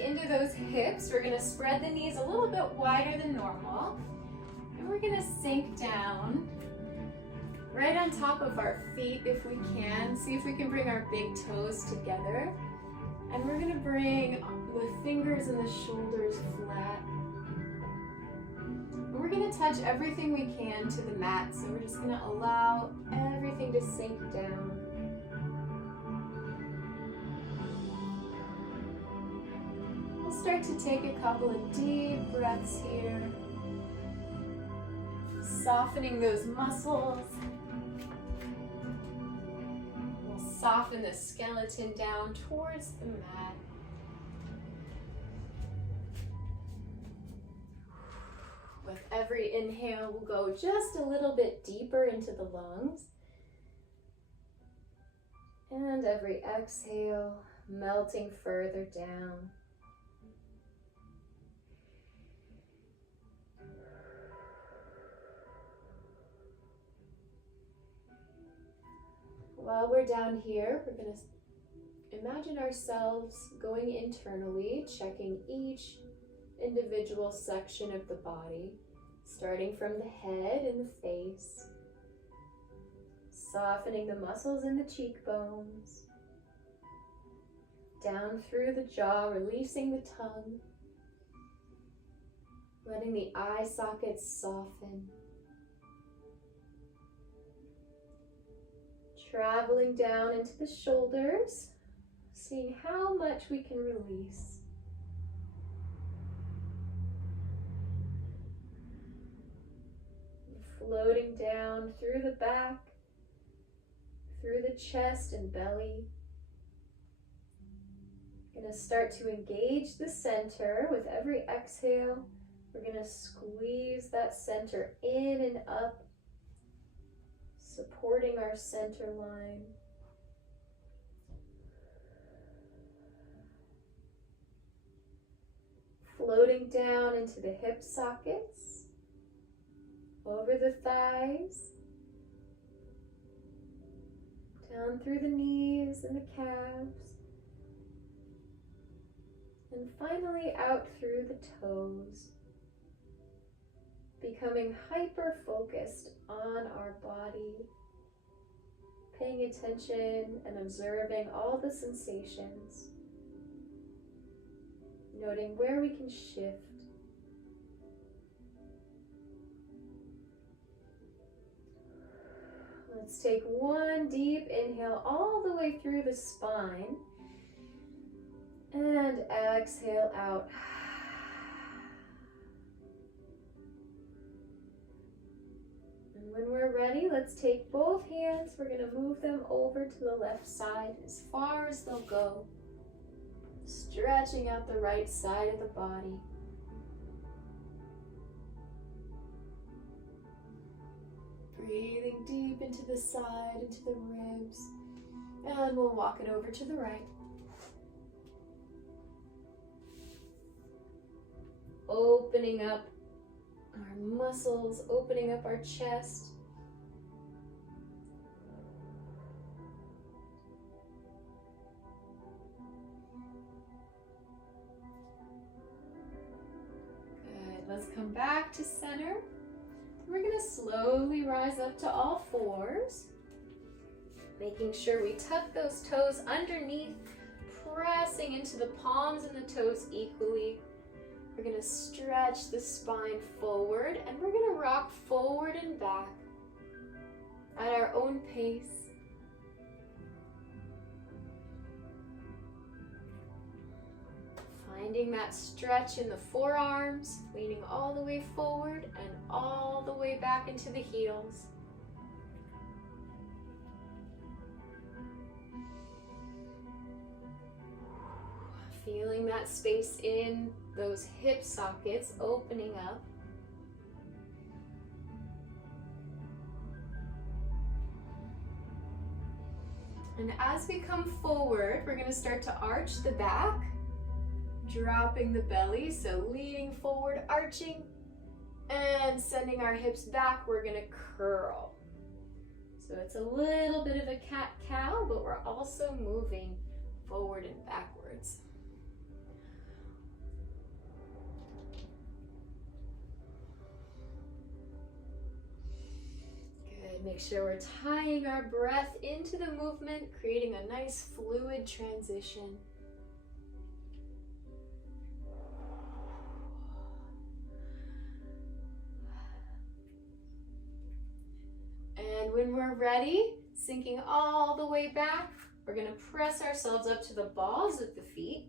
into those hips. We're gonna spread the knees a little bit wider than normal. And we're gonna sink down right on top of our feet if we can. See if we can bring our big toes together. And we're gonna bring the fingers and the shoulders flat. And we're gonna touch everything we can to the mat. So we're just gonna allow everything to sink down. We'll start to take a couple of deep breaths here. Softening those muscles. Soften the skeleton down towards the mat. With every inhale, we'll go just a little bit deeper into the lungs. And every exhale, melting further down. While we're down here, we're going to imagine ourselves going internally, checking each individual section of the body, starting from the head and the face, softening the muscles in the cheekbones, down through the jaw, releasing the tongue, letting the eye sockets soften. Traveling down into the shoulders, seeing how much we can release. Floating down through the back, through the chest and belly. We're going to start to engage the center with every exhale. We're going to squeeze that center in and up, supporting our center line. Floating down into the hip sockets, over the thighs, down through the knees and the calves, and finally out through the toes, becoming hyper-focused on our body, paying attention and observing all the sensations, noting where we can shift. Let's take one deep inhale all the way through the spine, and exhale out. When we're ready, let's take both hands. We're going to move them over to the left side as far as they'll go, stretching out the right side of the body. Breathing deep into the side, into the ribs, and we'll walk it over to the right. Opening up our muscles, opening up our chest. Good. Let's come back to center. We're going to slowly rise up to all fours, making sure we tuck those toes underneath, pressing into the palms and the toes equally. We're going to stretch the spine forward, and we're going to rock forward and back at our own pace. Finding that stretch in the forearms, leaning all the way forward and all the way back into the heels. Feeling that space in those hip sockets opening up. And as we come forward, we're going to start to arch the back, dropping the belly, so leaning forward, arching, and sending our hips back. We're going to curl. So it's a little bit of a cat-cow, but we're also moving forward and backwards. Make sure we're tying our breath into the movement, creating a nice fluid transition. And when we're ready, sinking all the way back, we're going to press ourselves up to the balls of the feet,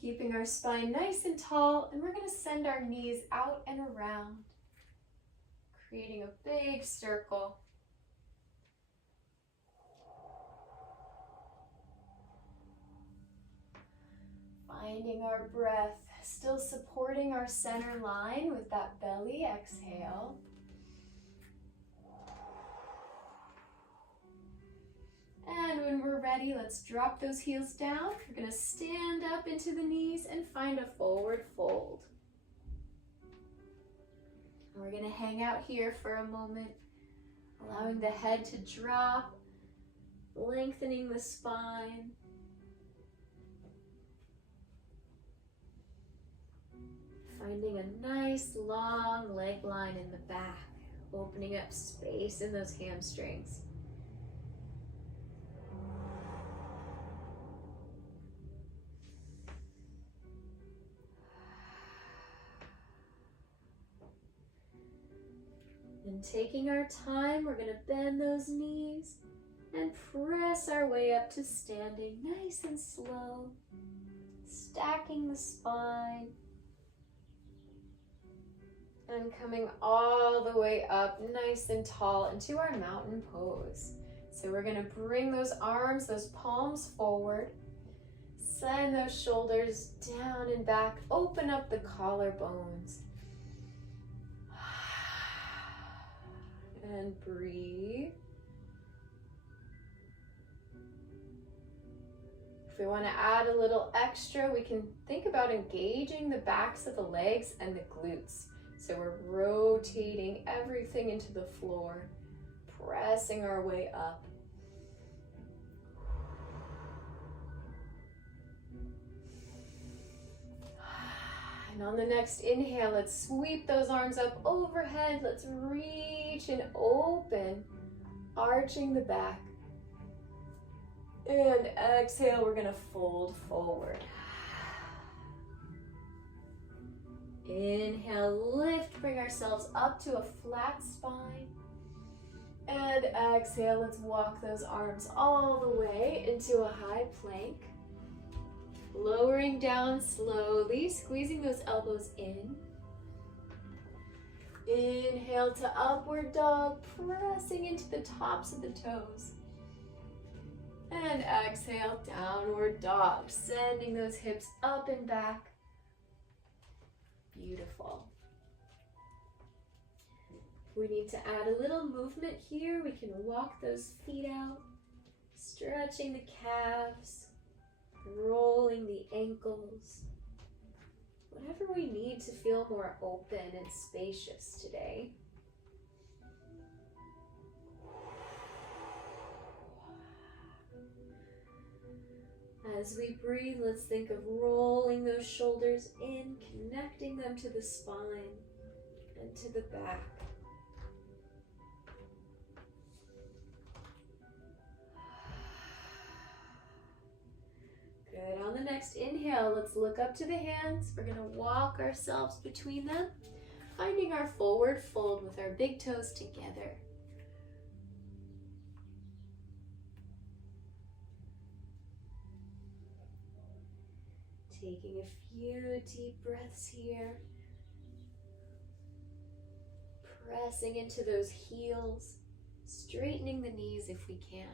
keeping our spine nice and tall, and we're going to send our knees out and around, creating a big circle. Finding our breath, still supporting our center line with that belly exhale. And when we're ready, let's drop those heels down. We're going to stand up into the knees and find a forward fold. And we're going to hang out here for a moment, allowing the head to drop, lengthening the spine. Finding a nice long leg line in the back, opening up space in those hamstrings. And taking our time, we're going to bend those knees and press our way up to standing nice and slow, stacking the spine. And coming all the way up nice and tall into our mountain pose. So we're going to bring those arms, those palms forward. Send those shoulders down and back. Open up the collarbones. And breathe. If we want to add a little extra, we can think about engaging the backs of the legs and the glutes. So we're rotating everything into the floor, pressing our way up. And on the next inhale, let's sweep those arms up overhead. Let's reach and open, arching the back. And exhale, we're going to fold forward. Inhale, lift, bring ourselves up to a flat spine. And exhale, let's walk those arms all the way into a high plank. Lowering down slowly, squeezing those elbows in. Inhale to upward dog, pressing into the tops of the toes. And exhale, downward dog, sending those hips up and back. Beautiful. We need to add a little movement here. We can walk those feet out, stretching the calves, rolling the ankles. Whatever we need to feel more open and spacious today. As we breathe, let's think of rolling those shoulders in, connecting them to the spine and to the back. Good. On the next inhale, let's look up to the hands. We're going to walk ourselves between them, finding our forward fold with our big toes together. Taking a few deep breaths here. Pressing into those heels, straightening the knees if we can.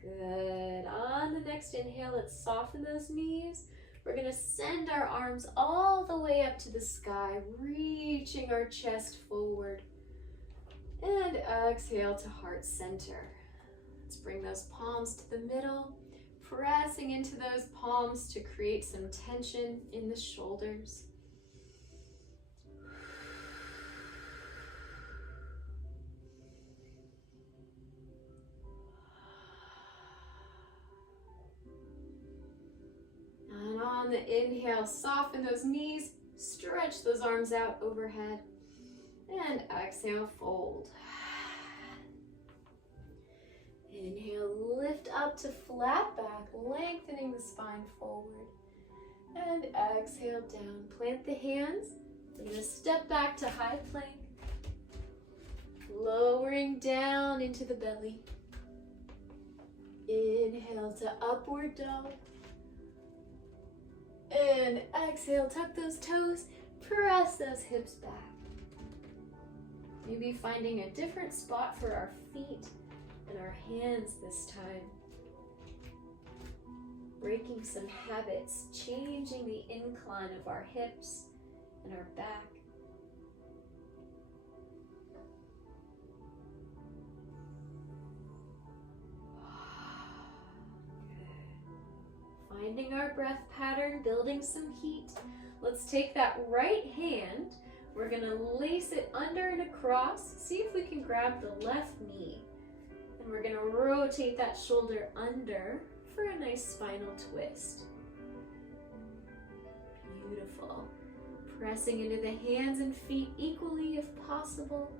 Good. On the next inhale, let's soften those knees. We're going to send our arms all the way up to the sky, reaching our chest forward. And exhale to heart center. Let's bring those palms to the middle, pressing into those palms to create some tension in the shoulders. the inhale, soften those knees, stretch those arms out overhead. And exhale, fold. Inhale, lift up to flat back, lengthening the spine forward. And exhale, down. Plant the hands. We're going to step back to high plank. Lowering down into the belly. Inhale to upward dog. And exhale, tuck those toes, press those hips back. Maybe finding a different spot for our feet and our hands this time. Breaking some habits, changing the incline of our hips and our back. Finding our breath pattern, building some heat. Let's take that right hand. We're gonna lace it under and across. See if we can grab the left knee. And we're gonna rotate that shoulder under for a nice spinal twist. Beautiful. Pressing into the hands and feet equally if possible.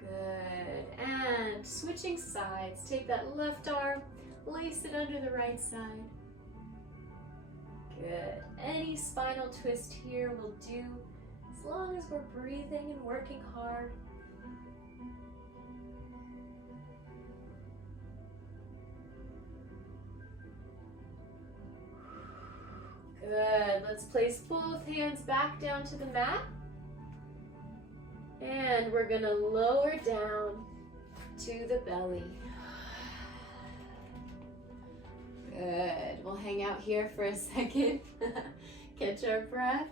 Good. And switching sides. Take that left arm, lace it under the right side. Good. Any spinal twist here will do as long as we're breathing and working hard. Good. Let's place both hands back down to the mat. And we're going to lower down to the belly. Good. We'll hang out here for a second. Catch our breath.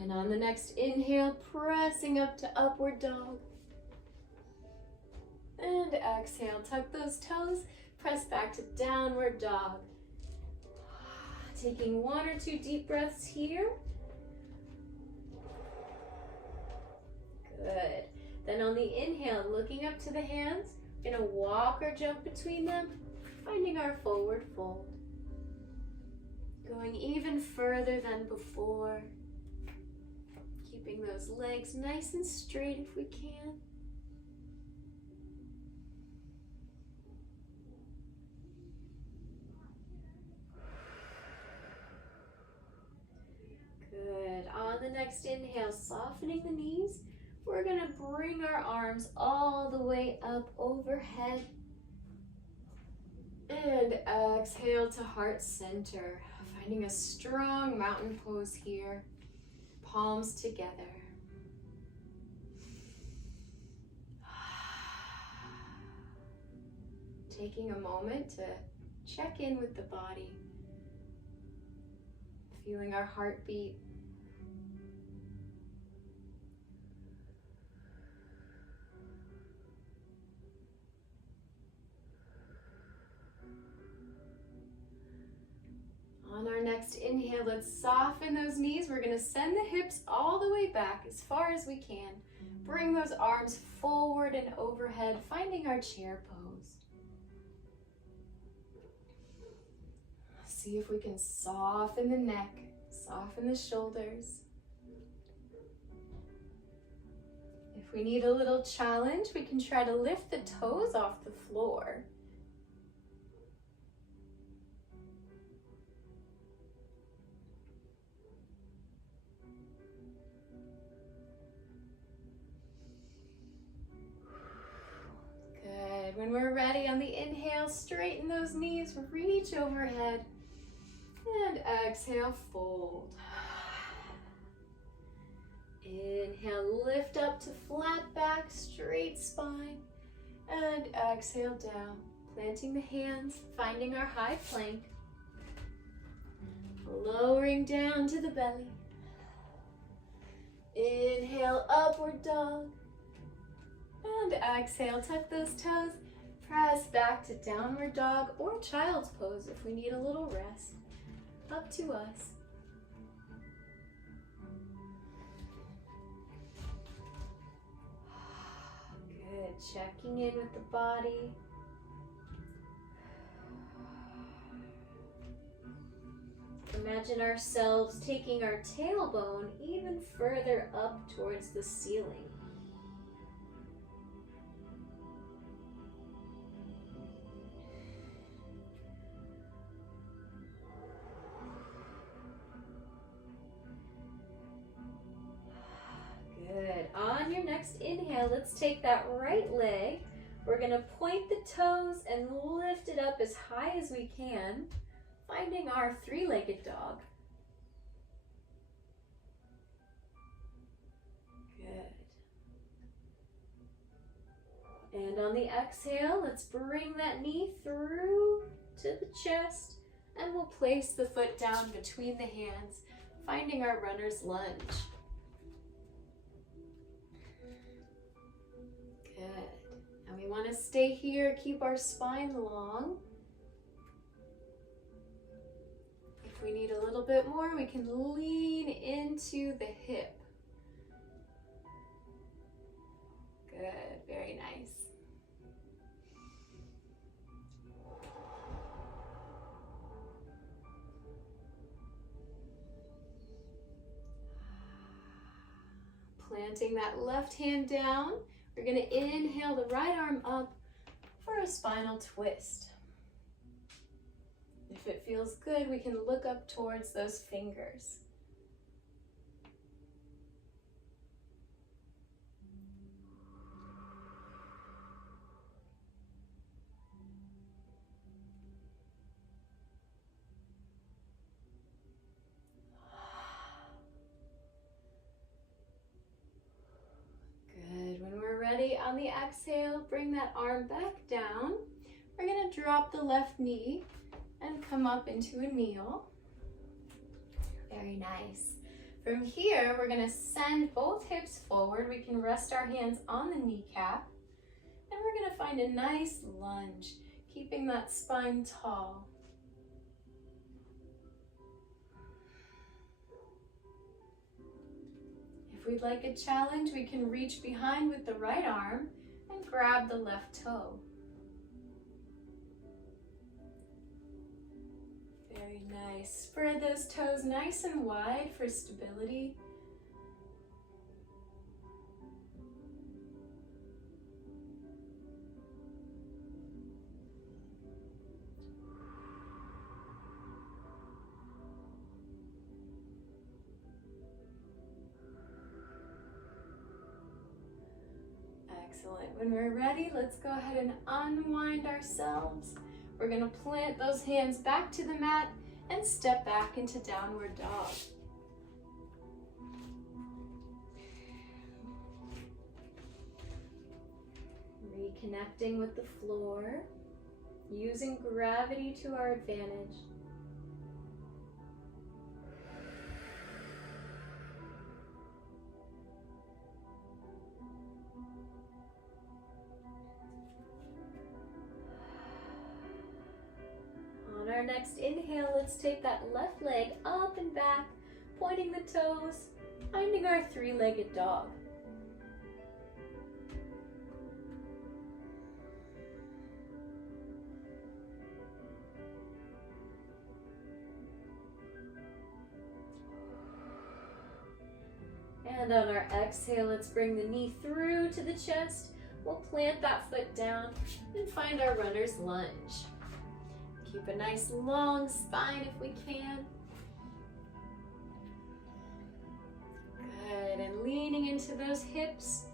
And on the next inhale, pressing up to upward dog. And exhale, tuck those toes, press back to downward dog. Taking 1 or 2 deep breaths here. Good. Then on the inhale, looking up to the hands, we're gonna walk or jump between them, finding our forward fold. Going even further than before. Keeping those legs nice and straight if we can. Good. On the next inhale, softening the knees, we're going to bring our arms all the way up overhead. And exhale to heart center. Finding a strong mountain pose here. Palms together. Taking a moment to check in with the body. Feeling our heartbeat. On our next inhale, let's soften those knees. We're going to send the hips all the way back as far as we can. Bring those arms forward and overhead, finding our chair pose. See if we can soften the neck, soften the shoulders. If we need a little challenge, we can try to lift the toes off the floor. Good. When we're ready on the inhale, straighten those knees, reach overhead, and exhale, fold. Inhale, lift up to flat back, straight spine, and exhale down, planting the hands, finding our high plank, lowering down to the belly. Inhale, upward dog. And exhale, tuck those toes, press back to downward dog or child's pose if we need a little rest. Up to us. Good, checking in with the body. Imagine ourselves taking our tailbone even further up towards the ceiling. Good. On your next inhale, let's take that right leg. We're going to point the toes and lift it up as high as we can, finding our three-legged dog. Good. And on the exhale, let's bring that knee through to the chest, and we'll place the foot down between the hands, finding our runner's lunge. Good. And we want to stay here, keep our spine long. If we need a little bit more, we can lean into the hip. Good, very nice. Planting that left hand down, we're going to inhale the right arm up for a spinal twist. If it feels good, we can look up towards those fingers. Good. When we're ready, on the exhale, bring that arm back down. We're going to drop the left knee and come up into a kneel. Very nice. From here, we're going to send both hips forward. We can rest our hands on the kneecap. And we're going to find a nice lunge, keeping that spine tall. If we'd like a challenge, we can reach behind with the right arm and grab the left toe. Very nice. Spread those toes nice and wide for stability. Excellent. When we're ready, let's go ahead and unwind ourselves. We're going to plant those hands back to the mat and step back into downward dog. Reconnecting with the floor, using gravity to our advantage. On our next inhale, let's take that left leg up and back, pointing the toes, finding our three-legged dog. And on our exhale, let's bring the knee through to the chest. We'll plant that foot down and find our runner's lunge. Keep a nice long spine if we can. Good, and leaning into those hips.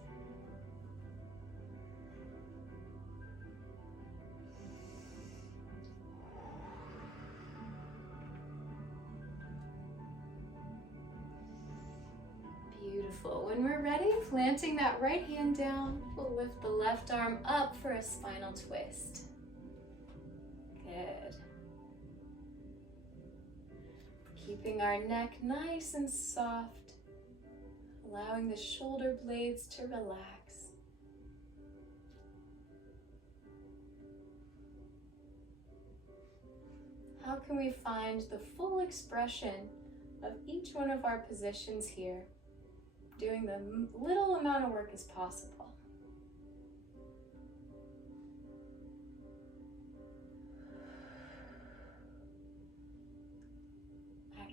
Beautiful. When we're ready, planting that right hand down, we'll lift the left arm up for a spinal twist. Good. Keeping our neck nice and soft, allowing the shoulder blades to relax. How can we find the full expression of each one of our positions here, doing the little amount of work as possible?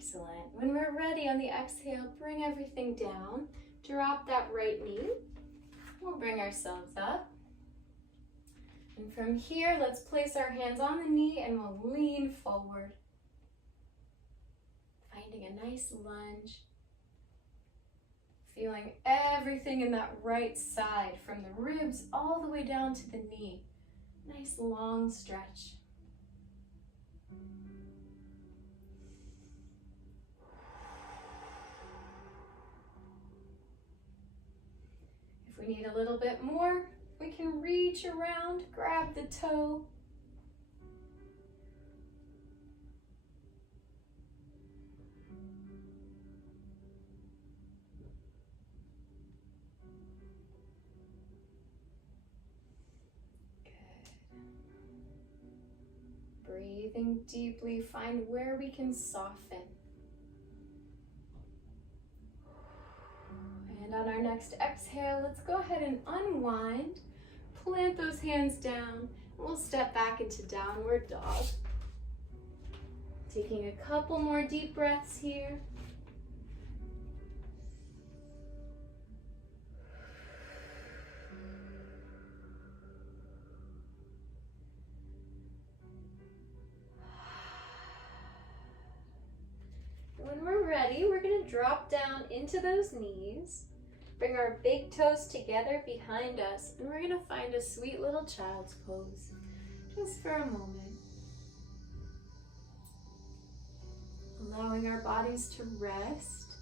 Excellent. When we're ready on the exhale, bring everything down. Drop that right knee. We'll bring ourselves up. And from here, let's place our hands on the knee and we'll lean forward. Finding a nice lunge. Feeling everything in that right side from the ribs all the way down to the knee. Nice long stretch. If we need a little bit more, we can reach around, grab the toe. Breathing deeply, find where we can soften. And on our next exhale, let's go ahead and unwind. Plant those hands down. We'll step back into downward dog. Taking a couple more deep breaths here. When we're ready, we're going to drop down into those knees. Bring our big toes together behind us, and we're going to find a sweet little child's pose, just for a moment. Allowing our bodies to rest.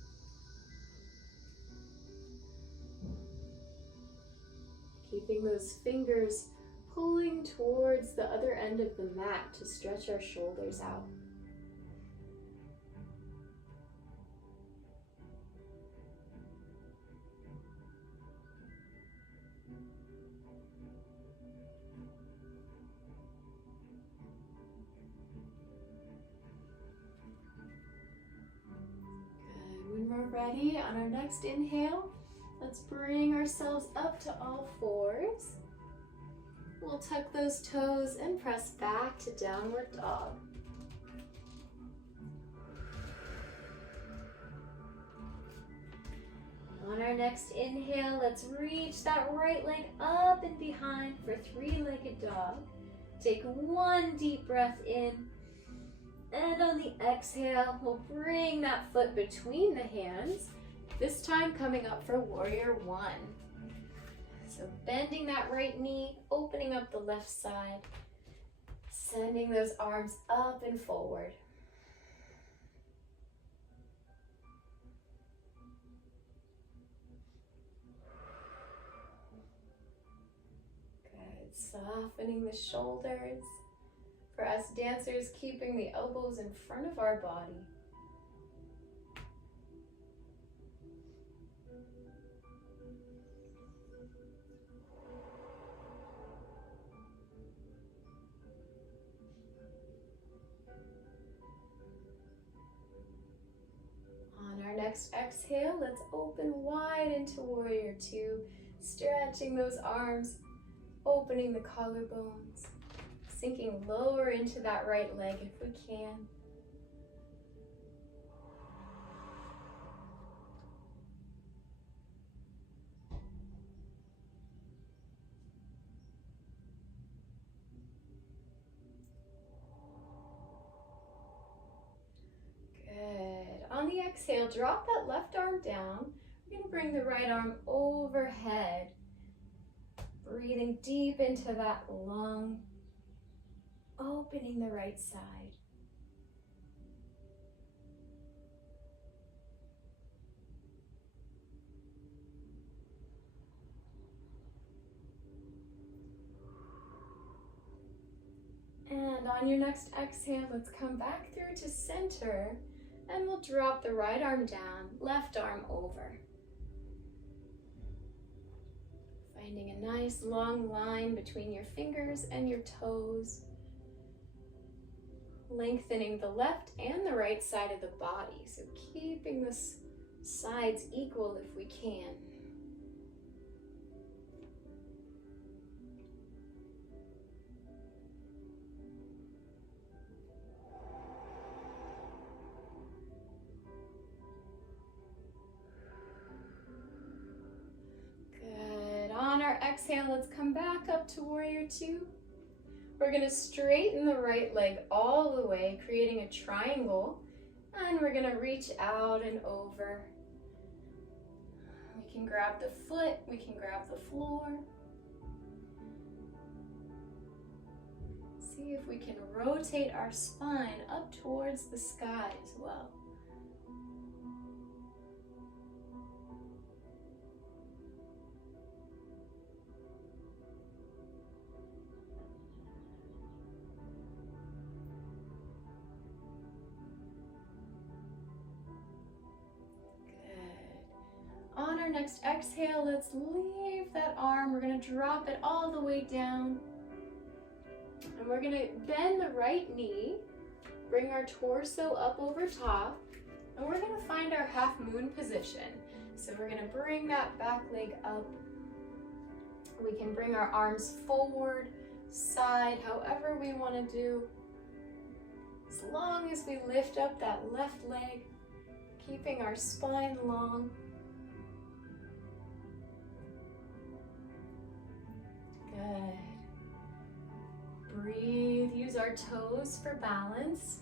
Keeping those fingers pulling towards the other end of the mat to stretch our shoulders out. When we're ready, on our next inhale, let's bring ourselves up to all fours. We'll tuck those toes and press back to downward dog. On our next inhale, let's reach that right leg up and behind for three-legged dog. Take one deep breath in. And on the exhale, we'll bring that foot between the hands, this time coming up for warrior one. So bending that right knee, opening up the left side, sending those arms up and forward. Good, softening the shoulders. For us dancers, keeping the elbows in front of our body. On our next exhale, let's open wide into warrior two, stretching those arms, opening the collarbones. Sinking lower into that right leg if we can. Good. On the exhale, drop that left arm down. We're going to bring the right arm overhead. Breathing deep into that lung. Opening the right side. And on your next exhale, let's come back through to center, and we'll drop the right arm down, left arm over. Finding a nice long line between your fingers and your toes. Lengthening the left and the right side of the body, so keeping the sides equal if we can. exhale, let's come back up to warrior two. We're gonna straighten the right leg all the way, creating a triangle, and we're gonna reach out and over. We can grab the foot, we can grab the floor. See if we can rotate our spine up towards the sky as well. On our next exhale, let's leave that arm. We're going to drop it all the way down. And we're going to bend the right knee, bring our torso up over top, and we're going to find our half moon position. So we're going to bring that back leg up. We can bring our arms forward, side, however we want to do. As long as we lift up that left leg, keeping our spine long. Good. Breathe, use our toes for balance.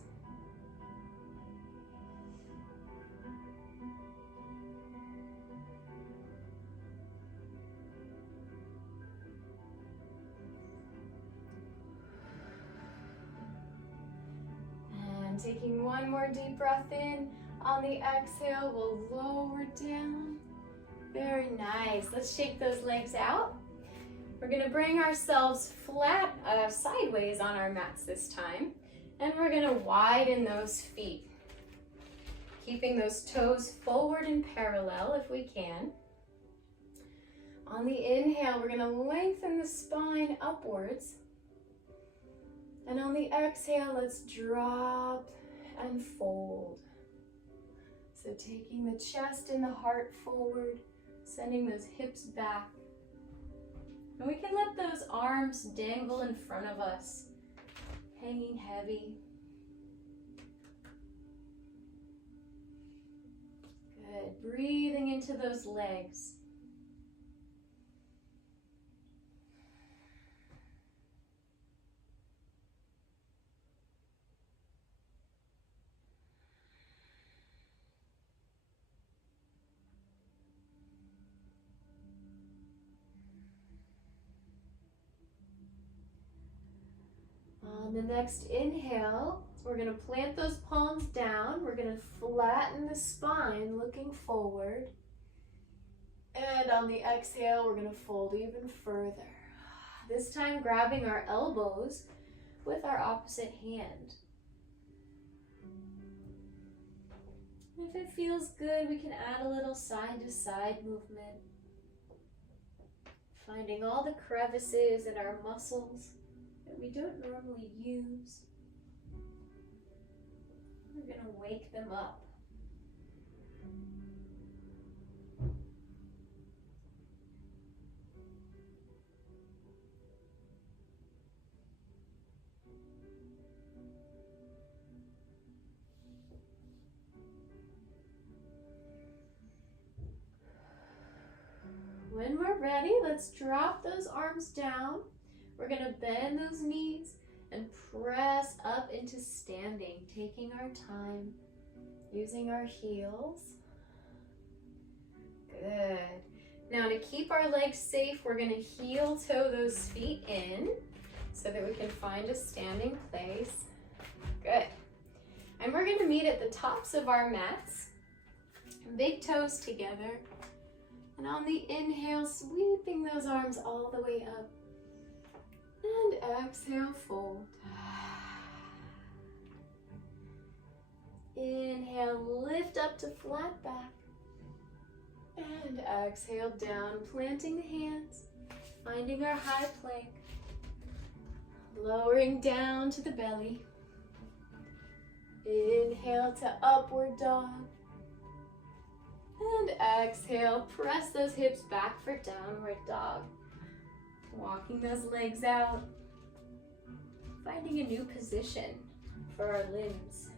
And taking one more deep breath in. On the exhale, we'll lower down. Very nice. Let's shake those legs out. We're going to bring ourselves flat sideways on our mats this time, and we're going to widen those feet, keeping those toes forward and parallel if we can. On the inhale, we're going to lengthen the spine upwards, and on the exhale, let's drop and fold. So taking the chest and the heart forward, sending those hips back. And we can let those arms dangle in front of us, hanging heavy. Good. Breathing into those legs. On the next inhale, we're going to plant those palms down. We're going to flatten the spine, looking forward. And on the exhale, we're going to fold even further. This time, grabbing our elbows with our opposite hand. If it feels good, we can add a little side-to-side movement. Finding all the crevices in our muscles that we don't normally use. We're going to wake them up. When we're ready, let's drop those arms down. We're going to bend those knees and press up into standing, taking our time, using our heels. Good. Now to keep our legs safe, we're going to heel toe those feet in so that we can find a standing place. Good. And we're going to meet at the tops of our mats, big toes together. And on the inhale, sweeping those arms all the way up. And exhale, fold. Inhale, lift up to flat back. And exhale down, planting the hands, finding our high plank. Lowering down to the belly. Inhale to upward dog. And exhale, press those hips back for downward dog. Walking those legs out. Finding a new position for our limbs.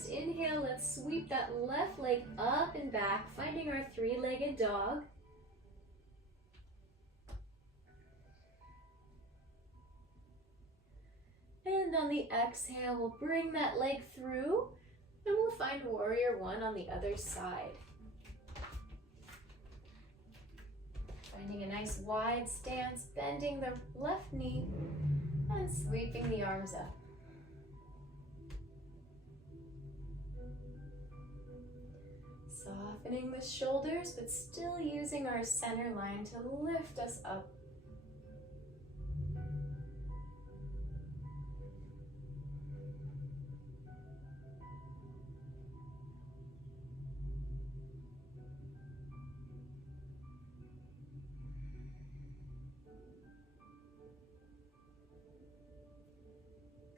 next inhale, let's sweep that left leg up and back, finding our three-legged dog. And on the exhale, we'll bring that leg through and we'll find warrior one on the other side. Finding a nice wide stance, bending the left knee and sweeping the arms up. Softening the shoulders, but still using our center line to lift us up.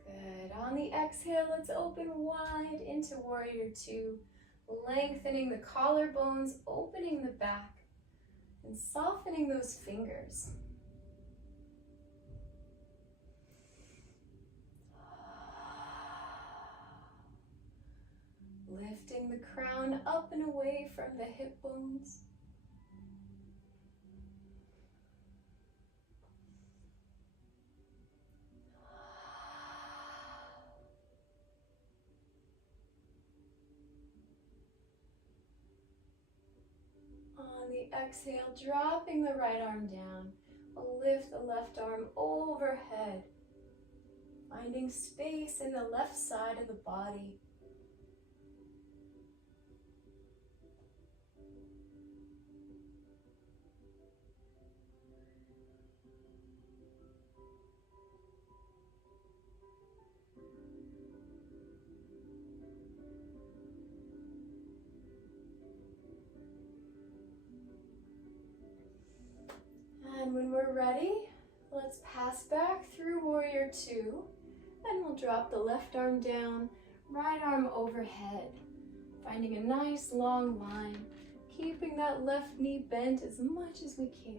Good. On the exhale, let's open wide into warrior two. Lengthening the collarbones, opening the back, and softening those fingers. Lifting the crown up and away from the hip bones. On the exhale, dropping the right arm down. We'll lift the left arm overhead, finding space in the left side of the body. And when we're ready, let's pass back through warrior two, and we'll drop the left arm down, right arm overhead, finding a nice long line, keeping that left knee bent as much as we can.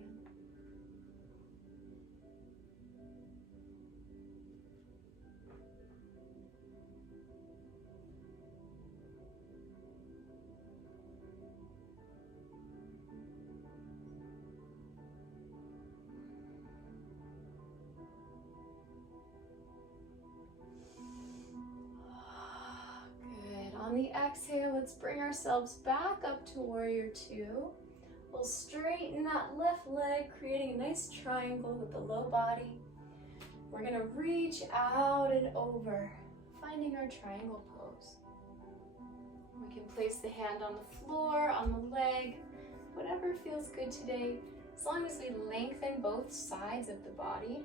On the exhale, let's bring ourselves back up to warrior two. We'll straighten that left leg, creating a nice triangle with the low body. We're going to reach out and over, finding our triangle pose. We can place the hand on the floor, on the leg, whatever feels good today, as long as we lengthen both sides of the body.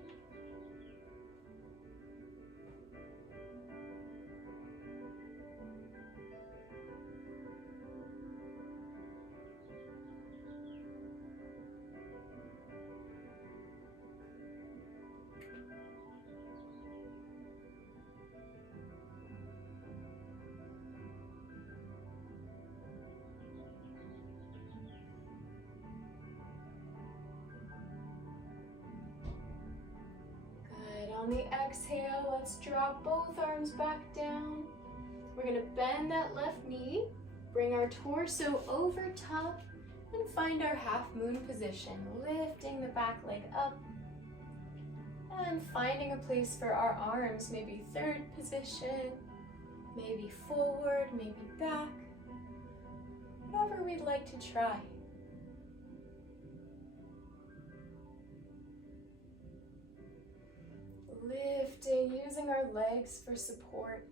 On the exhale, let's drop both arms back down. We're going to bend that left knee, bring our torso over top, and find our half moon position, lifting the back leg up, and finding a place for our arms, maybe third position, maybe forward, maybe back, whatever we'd like to try. Lifting, using our legs for support.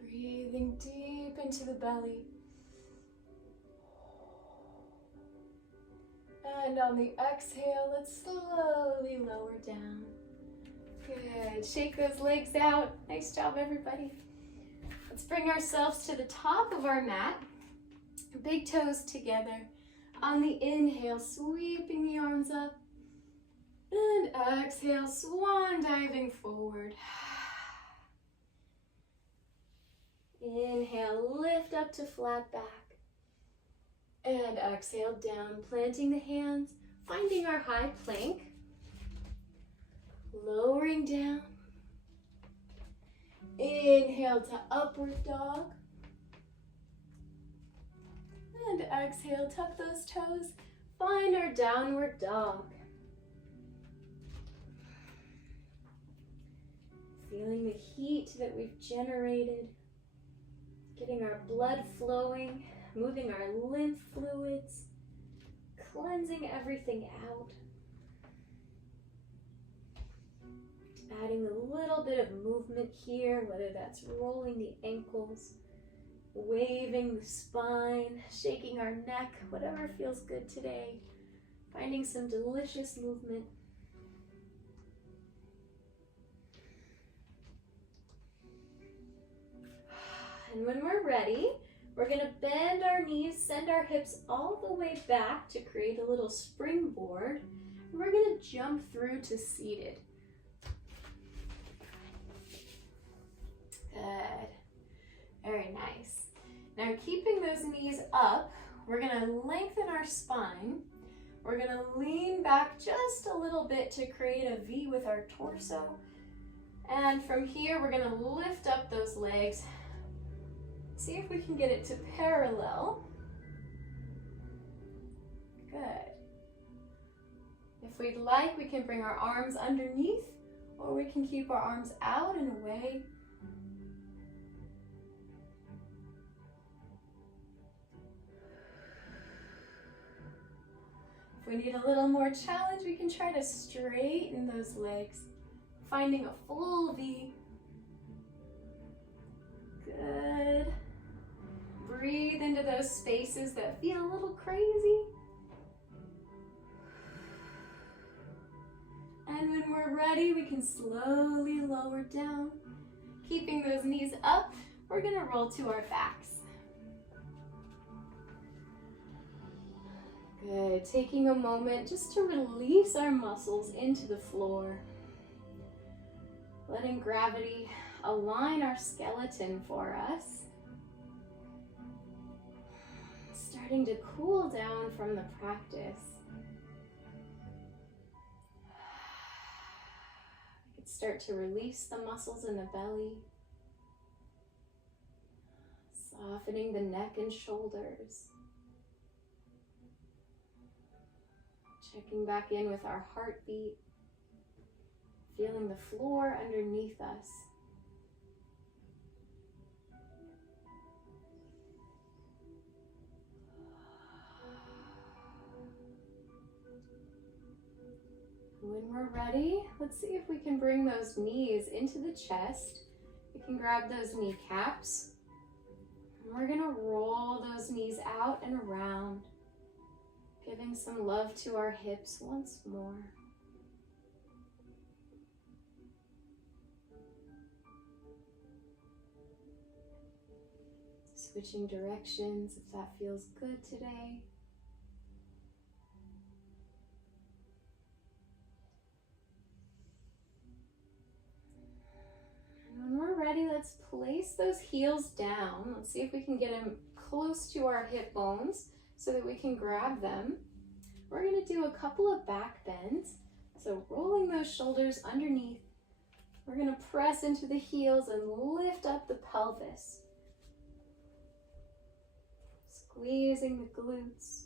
Breathing deep into the belly. And on the exhale, let's slowly lower down. Good. Shake those legs out. Nice job, everybody. Let's bring ourselves to the top of our mat. Big toes together. On the inhale, sweeping the arms up. And exhale, swan diving forward. Inhale, lift up to flat back. And exhale down, planting the hands, finding our high plank. Lowering down. Inhale to upward dog. And exhale, tuck those toes. Find our downward dog. Feeling the heat that we've generated. Getting our blood flowing, moving our lymph fluids, cleansing everything out. Adding a little bit of movement here, whether that's rolling the ankles, waving the spine, shaking our neck, whatever feels good today. Finding some delicious movement. And when we're ready, we're going to bend our knees, send our hips all the way back to create a little springboard. And we're going to jump through to seated. Good. Very nice. Now keeping those knees up, we're going to lengthen our spine. We're going to lean back just a little bit to create a V with our torso. And from here, we're going to lift up those legs. See if we can get it to parallel. Good. If we'd like, we can bring our arms underneath, or we can keep our arms out and away. If we need a little more challenge, we can try to straighten those legs, finding a full V. Good. Breathe into those spaces that feel a little crazy. And when we're ready, we can slowly lower down. Keeping those knees up, we're gonna roll to our backs. Good, taking a moment just to release our muscles into the floor. Letting gravity align our skeleton for us. Starting to cool down from the practice. We could start to release the muscles in the belly. Softening the neck and shoulders. Checking back in with our heartbeat. Feeling the floor underneath us. When we're ready, let's see if we can bring those knees into the chest. We can grab those kneecaps. And we're gonna roll those knees out and around, giving some love to our hips once more. Switching directions if that feels good today. And when we're ready, let's place those heels down. Let's see if we can get them close to our hip bones so that we can grab them. We're going to do a couple of back bends. So rolling those shoulders underneath. We're going to press into the heels and lift up the pelvis. Squeezing the glutes.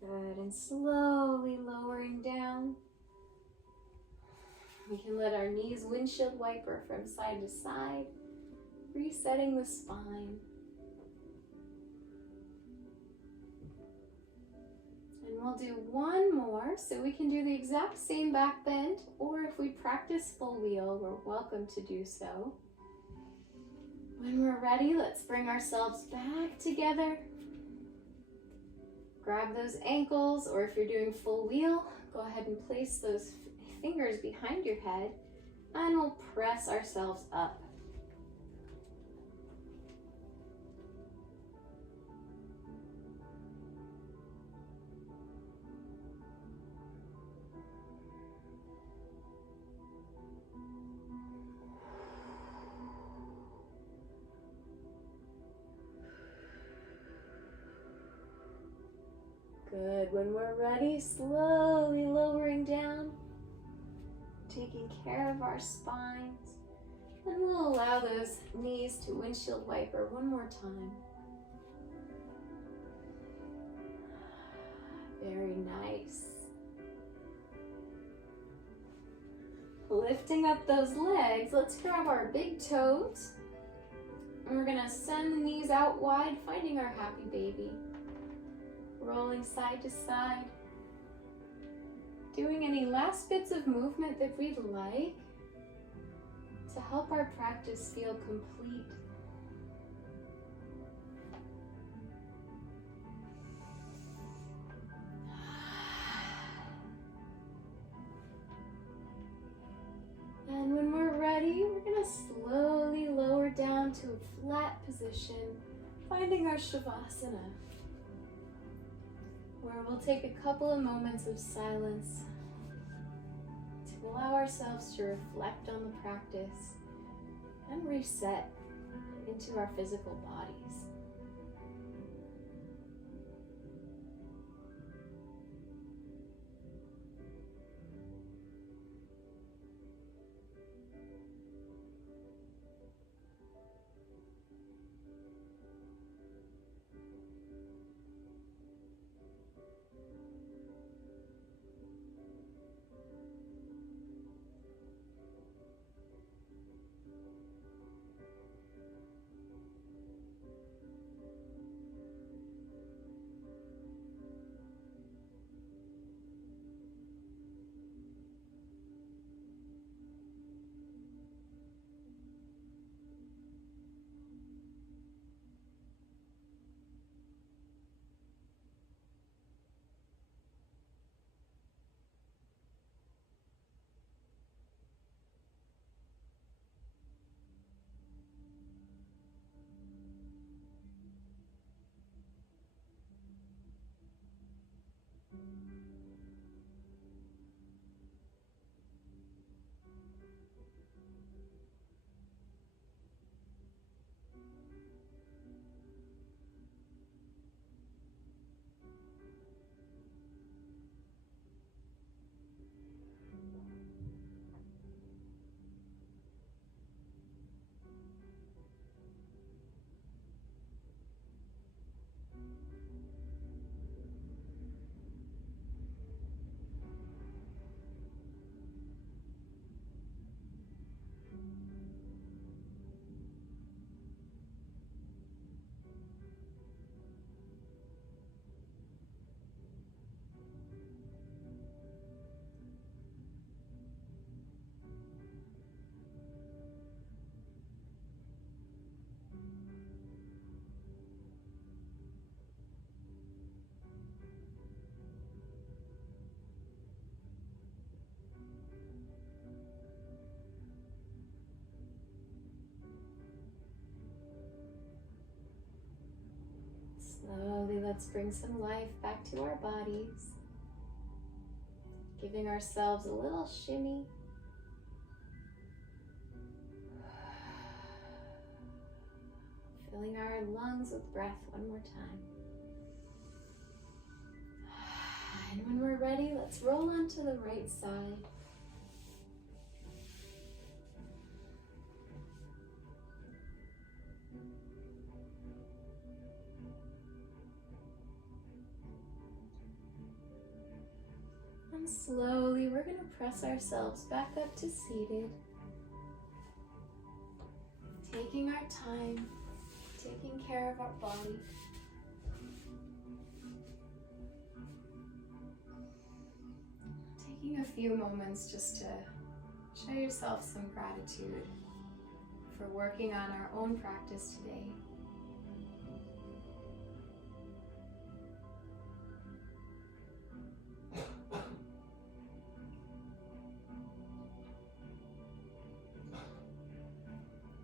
Good, and slowly lowering down. We can let our knees windshield wiper from side to side, resetting the spine. And we'll do one more, so we can do the exact same back bend, or if we practice full wheel, we're welcome to do so. When we're ready, let's bring ourselves back together. Grab those ankles, or if you're doing full wheel, go ahead and place those fingers behind your head, and we'll press ourselves up. When we're ready, slowly lowering down, taking care of our spines. And we'll allow those knees to windshield wiper one more time. Very nice. Lifting up those legs, let's grab our big toes. And we're gonna send the knees out wide, finding our happy baby. Rolling side to side. Doing any last bits of movement that we'd like to help our practice feel complete. And when we're ready, we're going to slowly lower down to a flat position, finding our Shavasana, where we'll take a couple of moments of silence to allow ourselves to reflect on the practice and reset into our physical bodies. Slowly, let's bring some life back to our bodies. Giving ourselves a little shimmy. Filling our lungs with breath one more time. And when we're ready, let's roll onto the right side. And slowly, we're going to press ourselves back up to seated. Taking our time, taking care of our body. Taking a few moments just to show yourself some gratitude for working on our own practice today.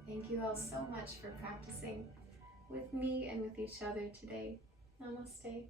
Thank you all so much for practicing with me and with each other today. Namaste.